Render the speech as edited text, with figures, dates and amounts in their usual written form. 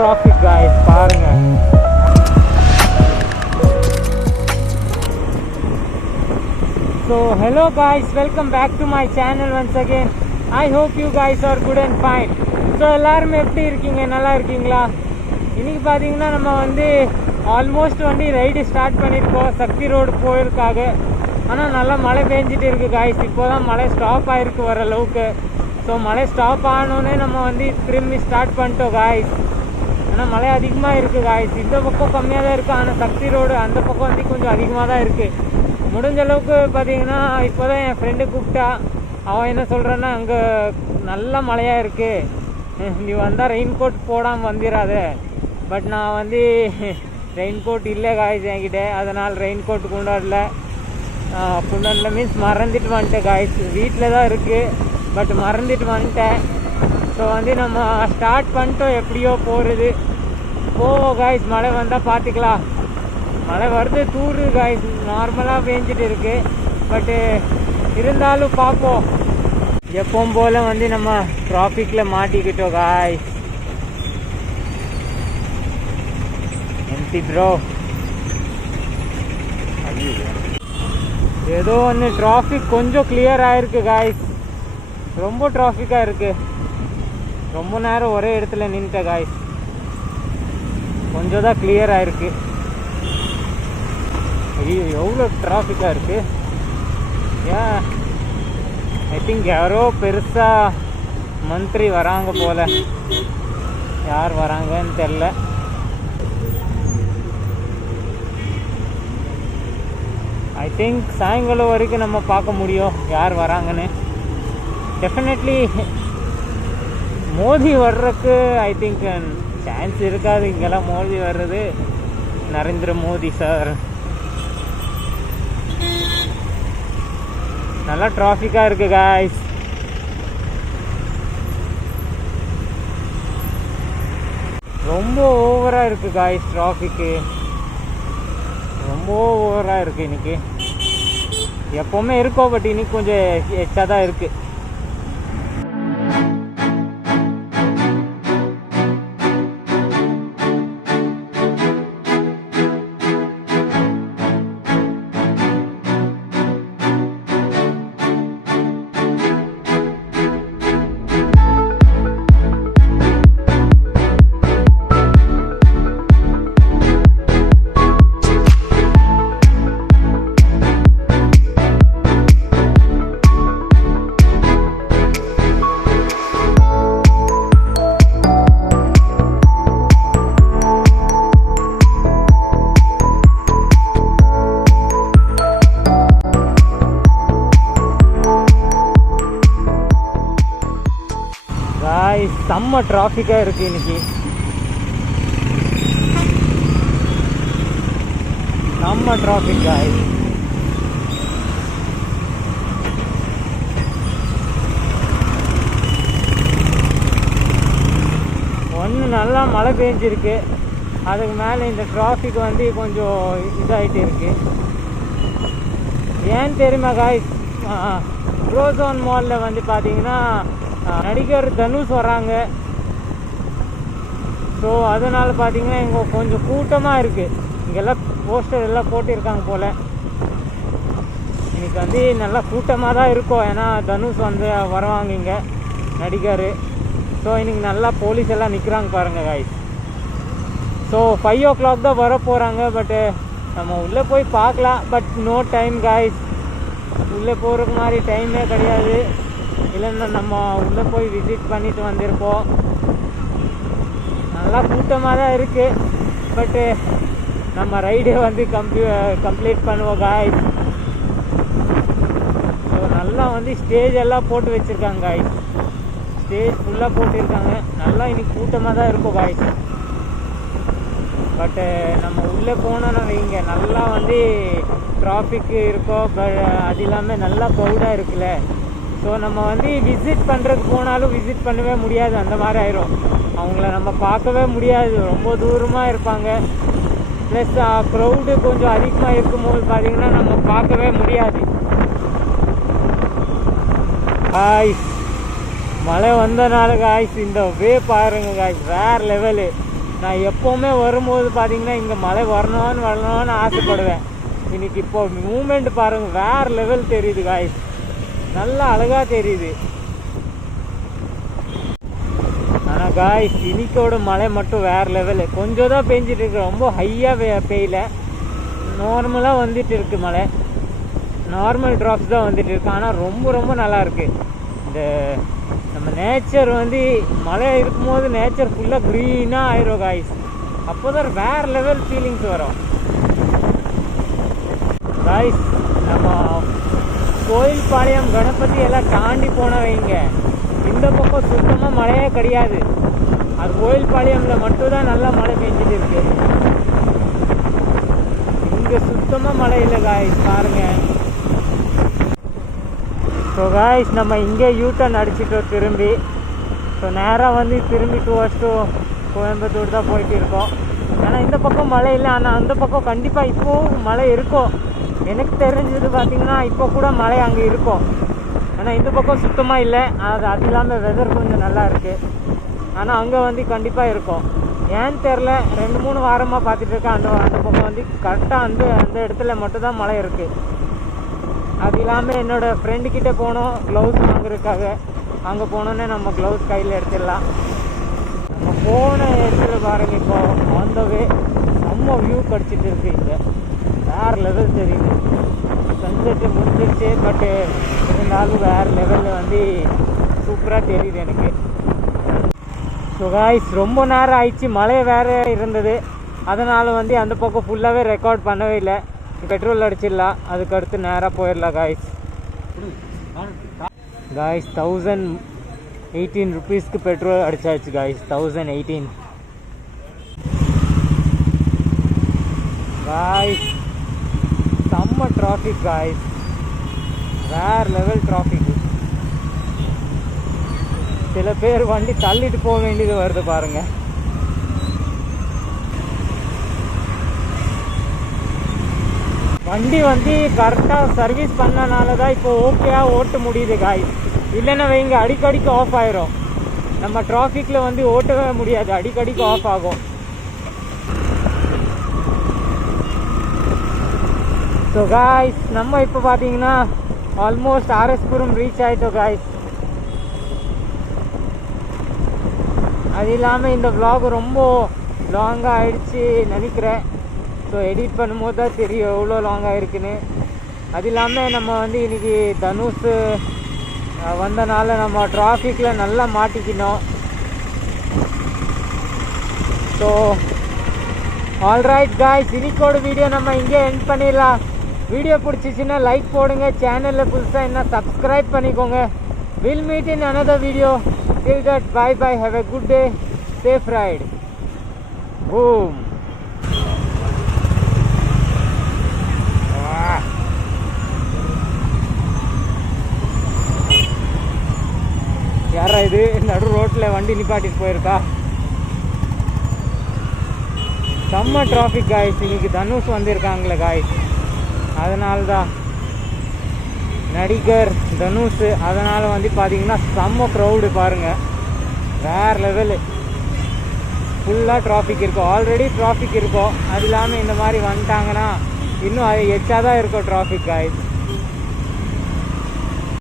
Traffic guys பாருங்க. So hello guys, welcome back to my channel once again. I hope you guys are good and fine. So எல்லாரும் எப்படி இருக்கீங்க? நல்லா இருக்கீங்களா? இன்னைக்கு பார்த்தீங்கன்னா நம்ம வந்து ஆல்மோஸ்ட் வந்து ரைடு ஸ்டார்ட் பண்ணியிருக்கோம் சக்தி ரோடு போயிருக்காக. ஆனால் நல்லா மழை பெஞ்சிட்டு இருக்குது காய்ஸ். இப்போ தான் மழை ஸ்டாப் ஆகிருக்கு வர அளவுக்கு. ஸோ மழை ஸ்டாப் ஆனோடனே நம்ம வந்து திரும்பி ஸ்டார்ட் பண்ணிட்டோம் காய்ஸ். ஆனால் மழை அதிகமாக இருக்குது காய்ஸ். இந்த பக்கம் கம்மியாக தான் இருக்குது, ஆனால் சக்தி ரோடு அந்த பக்கம் வந்து கொஞ்சம் அதிகமாக தான் இருக்குது. முடிஞ்ச அளவுக்கு பார்த்தீங்கன்னா இப்போ தான் என் ஃப்ரெண்டு கூப்பிட்டா. அவன் என்ன சொல்கிறான்னா, அங்கே நல்ல மழையாக இருக்குது, நீ வந்தால் ரெயின் கோட் போடாமல் வந்துடாத. பட் நான் வந்து ரெயின் கோட் இல்லை காய்ஸ் என்கிட்ட, அதனால் ரெயின் கோட் கொண்டாடல. மீன்ஸ் மறந்துட்டு வந்துட்டேன் காய்ஸ். வீட்டில் தான் இருக்குது, பட் மறந்துட்டு வந்துட்டேன். ஸோ வந்து நம்ம ஸ்டார்ட் பண்ணிட்டோம், எப்படியோ போகிறது போவோம் காய்ஸ். மழை வந்தால் பார்த்துக்கலாம். மழை வருது, தூரு காய்ஸ், நார்மலாக பேஞ்சிட்டு இருக்குது. பட்டு இருந்தாலும் பார்ப்போம். எப்பவும் போல் வந்து நம்ம டிராஃபிக்கில் மாட்டிக்கிட்டோம் காய்ஸ். எம்டி ப்ரோ, ஏதோ ஒன்று டிராஃபிக் கொஞ்சம் கிளியர் ஆகிருக்கு காய்ஸ். ரொம்ப டிராஃபிக்காக இருக்குது. ரொம்ப நேரம் ஒரே இடத்துல நின்றுட்டேன் காய்ஸ். கொஞ்சம் தான் கிளியர் ஆகிருக்கு. ஐயோ எவ்வளோ டிராஃபிக்காக இருக்குது. ஏன் ஐ திங்க் யாரோ பெருசாக மந்திரி வராங்க போல். யார் வராங்கன்னு தெரில. ஐ திங்க் சாயங்காலம் வரைக்கும் நம்ம பார்க்க முடியும் யார் வராங்கன்னு. டெஃபினெட்லி மோடி வர்றதுக்கு ஐ திங்க் சான்ஸ் இருக்காது. இங்கெல்லாம் மோடி வர்றது, நரேந்திர மோடி சார். நல்லா டிராஃபிக்காக இருக்குது காய்ஸ். ரொம்ப ஓவராக இருக்குது காய்ஸ் டிராஃபிக்கு. ரொம்ப ஓவராக இருக்குது இன்றைக்கி. எப்போவுமே இருக்கோம், பட் இன்னைக்கு கொஞ்சம் எச்சா தான் இருக்குது. செம்ம டிராஃபிக்காக இருக்குது இன்னைக்கு. செம்ம டிராஃபிக் காய்ஸ். ஒன்று நல்லா மழை பெஞ்சிருக்கு, அதுக்கு மேலே இந்த டிராஃபிக் வந்து கொஞ்சம் இதாகிட்டு இருக்குது. ஏன்னு தெரியுமா காய்ஸ், ப்ரோசோன் மாலில் வந்து பார்த்தீங்கன்னா நடிகர் தனுஷ் வராங்க. ஸோ அதனால் பார்த்தீங்கன்னா இங்கே கொஞ்சம் கூட்டமாக இருக்குது. இங்கெல்லாம் போஸ்டர் எல்லாம் போட்டிருக்காங்க போல். இன்னைக்கு வந்து நல்லா கூட்டமாக தான் இருக்கும், ஏன்னா தனுஷ் வந்து வருவாங்க இங்கே நடிகர். ஸோ இன்னைக்கு நல்லா போலீஸ் எல்லாம் நிற்கிறாங்க பாருங்கள் காய்ஸ். ஸோ 5 o'clock தான் வர போகிறாங்க. பட்டு நம்ம உள்ளே போய் பார்க்கலாம், பட் நோ டைம் காய்ஸ். உள்ளே போகிறதுக்கு மாதிரி டைமே கிடையாது. இல்லைன்னா நம்ம உள்ளே போய் விசிட் பண்ணிட்டு வந்திருப்போம். நல்லா கூட்டமாக தான் இருக்குது, பட்டு நம்ம ரைடே வந்து கம்ப்ளீட் பண்ணுவோம் காய்ஸ். ஸோ நல்லா வந்து ஸ்டேஜ் எல்லாம் போட்டு வச்சுருக்காங்க காய்ஸ். ஸ்டேஜ் ஃபுல்லாக போட்டிருக்காங்க. நல்லா இன்னைக்கு கூட்டமாக தான் இருக்கும் காய்ஸ். பட்டு நம்ம உள்ளே போனோன்னா வைங்க, நல்லா வந்து டிராஃபிக்கு இருக்கோ, அது இல்லாமல் நல்லா க்ரௌடாக இருக்குல்ல. ஸோ நம்ம வந்து விசிட் பண்ணுறதுக்கு போனாலும் விசிட் பண்ணவே முடியாது, அந்த மாதிரி ஆயிரும். அவங்கள நம்ம பார்க்கவே முடியாது, ரொம்ப தூரமாக இருப்பாங்க. ப்ளஸ் க்ரௌடு கொஞ்சம் அதிகமாக இருக்கும்போது பார்த்திங்கன்னா நம்ம பார்க்கவே முடியாது. காய்ஸ் மழை வந்தனால காய்ஸ் இந்த வே பாருங்க காய்ஸ், வேறு லெவலு. நான் எப்போவுமே வரும்போது பார்த்தீங்கன்னா இங்கே மழை வரணும்னு ஆசைப்படுவேன். இன்னைக்கு இப்போ மூமெண்ட் பாருங்கள், வேறு லெவல் தெரியுது காய்ஸ், நல்லா அழகாக தெரியுது. ஆனால் காய்ஸ் இன்னைக்கோட மழை மட்டும் வேறு லெவலு. கொஞ்சம் தான் பெஞ்சிட்டு இருக்கு, ரொம்ப ஹையாக பெய்யல, நார்மலாக வந்துட்டு இருக்கு மழை, நார்மல் ட்ராப்ஸ் தான் வந்துட்டு இருக்கு. ஆனால் ரொம்ப ரொம்ப நல்லா இருக்கு. இந்த நம்ம நேச்சர் வந்து மழை இருக்கும்போது நேச்சர் ஃபுல்லாக க்ரீனாக ஆயிரும் காய்ஸ், அப்போ தான் வேறு லெவல் ஃபீலிங்ஸ் வரும் காய்ஸ். நம்ம கோயில்பாளையம் கணபதி எல்லாம் தாண்டி போன வைங்க, இந்த பக்கம் சுத்தமாக மழையே கிடையாது. அது கோயில்பாளையமில் மட்டும்தான் நல்லா மழை பெஞ்சிட்டு இருக்கு. இங்கே சுத்தமாக மழை இல்லை காய்ஸ், பாருங்க. ஸோ காய்ஸ் நம்ம இங்கே யூட்டர்ன் அடிச்சிட்டோம் திரும்பி. ஸோ நேராக வந்து திரும்பி டுவர்ஸ் கோயம்புத்தூர் தான் போயிட்டு இருக்கோம். ஆனால் இந்த பக்கம் மழை இல்லை, ஆனால் அந்த பக்கம் கண்டிப்பாக இப்போது மழை இருக்கும். எனக்கு தெரிஞ்சது பார்த்தீங்கன்னா இப்போ கூட மழை அங்கே இருக்கும். ஆனால் இந்த பக்கம் சுத்தமாக இல்லை. அது இல்லாமல் வெதர் கொஞ்சம் நல்லா இருக்குது. ஆனால் அங்கே வந்து கண்டிப்பாக இருக்கும். ஏன்னு தெரில, 2-3 வாரமாக பார்த்துட்டு இருக்கேன். அந்த பக்கம் வந்து கரெக்டாக அந்த இடத்துல மட்டும்தான் மழை இருக்குது. அது இல்லாமல் என்னோடய ஃப்ரெண்டுக்கிட்ட போனோம் க்ளவுஸ் வாங்குறதுக்காக. அங்கே போனோன்னே நம்ம க்ளவுஸ் கையில் எடுத்துடலாம். நம்ம போன இடத்துல பாருங்கள், இப்போ வந்தவே ரொம்ப வியூ கிடச்சிட்டு இருக்குது. இங்கே வேறு லெவல் தெரியுது. சன்செட்டு முடிஞ்சிருச்சு, பட்டு இருந்தாலும் வேறு லெவலில் வந்து சூப்பராக தெரியுது எனக்கு. ஸோ காய்ஸ் ரொம்ப நேரம் ஆயிடுச்சு, மழை வேறு இருந்தது. அதனால் வந்து அந்த பக்கம் ஃபுல்லாகவே ரெக்கார்ட் பண்ணவே இல்லை. பெட்ரோல் அடிச்சிடலாம், அதுக்கு அடுத்து நேராக போயிடலாம் காய்ஸ். 1018 ருபீஸ்க்கு பெட்ரோல் அடிச்சாச்சு காய்ஸ், 1018 காய்ஸ். செம்ம டிராஃபிக் காய்ஸ், வேறு லெவல் டிராஃபிக். சில பேர் வண்டி தள்ளிட்டு போக வேண்டியது வருது பாருங்க. வண்டி வந்து கரெக்டாக சர்வீஸ் பண்ணனால தான் இப்போ ஓகேயாக ஓட்ட முடியுது காய்ஸ். இல்லைன்னா வைங்க அடிக்கடிக்கு ஆஃப் ஆயிரும். நம்ம டிராஃபிக்கில் வந்து ஓட்டவே முடியாது, அடிக்கடிக்கு ஆஃப் ஆகும். ஸோ காய்ஸ் நம்ம இப்போ பார்த்தீங்கன்னா ஆல்மோஸ்ட் ஆர்எஸ்புரம் ரீச் ஆகிட்டோம் காய்ஸ். அது இல்லாமல் இந்த vlog ரொம்ப லாங்காக ஆகிடுச்சு நினைக்கிறேன். ஸோ எடிட் பண்ணும்போது தான் தெரியும் எவ்வளோ லாங்காக இருக்குன்னு. அது இல்லாமல் நம்ம வந்து இன்றைக்கி தனுஷ் வந்தனால நம்ம டிராஃபிக்கில் நல்லா மாட்டிக்கணும். ஸோ ஆல்ரைட் காய்ஸ், இன்னைக்கோட வீடியோ நம்ம இங்கே எண்ட் பண்ணிடலாம். வீடியோ பிடிச்சிச்சின்னா லைக் போடுங்க, சேனலில் புதுசாக என்ன சப்ஸ்கிரைப் பண்ணிக்கோங்க. Will meet in another video. Till that, bye bye, have a good day, safe ride. Boom. யாரா இது நடு ரோட்டில் வண்டி நிப்பாட்டிட்டு போயிருக்கா? செம்ம டிராஃபிக் காய்ஸ். இன்னைக்கு தனுஷ் வந்திருக்காங்களே காய்ஸ், அதனால தான் நடிகர் தனுஷ். அதனால் வந்து பார்த்தீங்கன்னா செம்ம க்ரௌடு பாருங்கள், வேறு லெவலு. ஃபுல்லாக டிராஃபிக் இருக்கும், ஆல்ரெடி டிராஃபிக் இருக்கும். அது இல்லாமல் இந்த மாதிரி வந்துட்டாங்கன்னா இன்னும் அது எச்சா தான் இருக்கும் டிராஃபிக் காய்ஸ்.